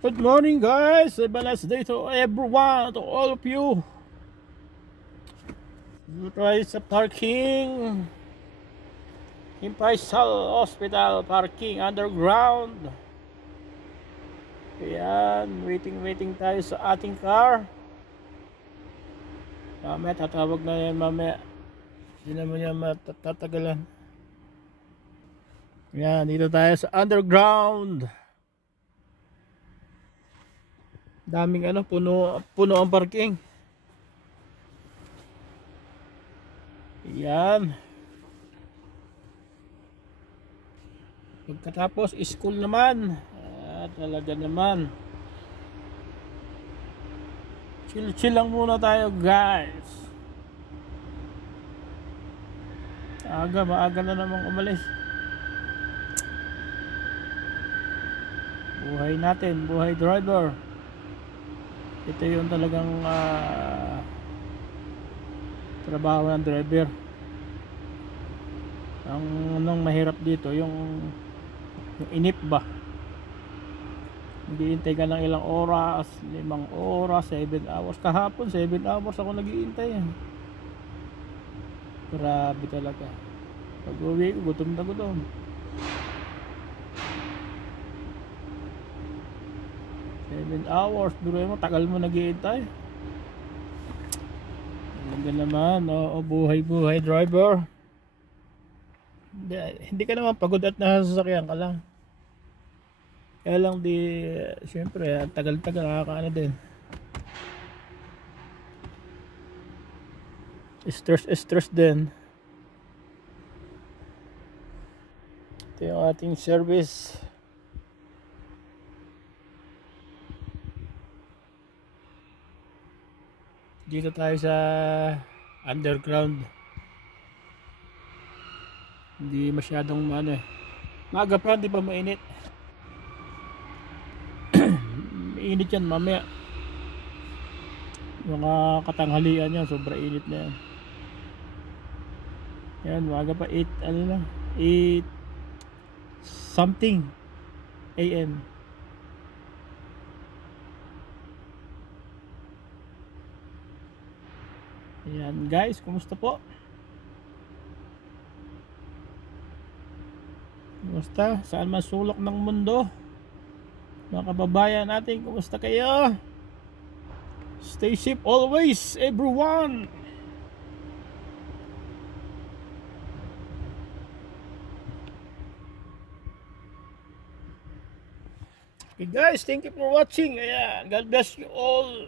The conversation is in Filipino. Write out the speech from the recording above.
Good morning, guys. Have a nice day to everyone, to all of you. Try sa parking. Imperial Hospital parking underground. Ayan, waiting tayo sa ating car. Mamaya tatawag na yan mamaya. Hindi naman yan matatagalan. Ayan, dito tayo sa underground. Daming puno ang parking. Yan. Pagkatapos school naman. Talaga naman. Chill lang muna tayo, guys. Maaga na namang umalis. Buhay natin, buhay driver. Ito yung talagang trabaho ng driver. Anong mahirap dito yung inip ba, hindi hintay ka ng ilang oras, 5 oras, 7 hours. Kahapon 7 hours ako naghihintay. Grabe talaga. Pag uwi ko, gutom na gutom. Hours, biro mo, tagal mo naghihintay. Ganda naman, buhay driver. Hindi ka naman pagod at nasasakyan ka lang. Kaya lang syempre, tagal-tagal, nakakaano din. Stress din. Ito yung ating service. Dito tayo sa underground. Hindi masyadong maaga pa, hindi pa mainit. Mainit yan mamaya. Mga katanghalian yan, sobra init na yan. Yan, maaga pa, 8 something AM. Ayan guys, kumusta po? Kumusta? Saan man sulok ng mundo? Mga kababayan natin, kumusta kayo? Stay safe always, everyone! Okay guys, thank you for watching. Ayan, God bless you all.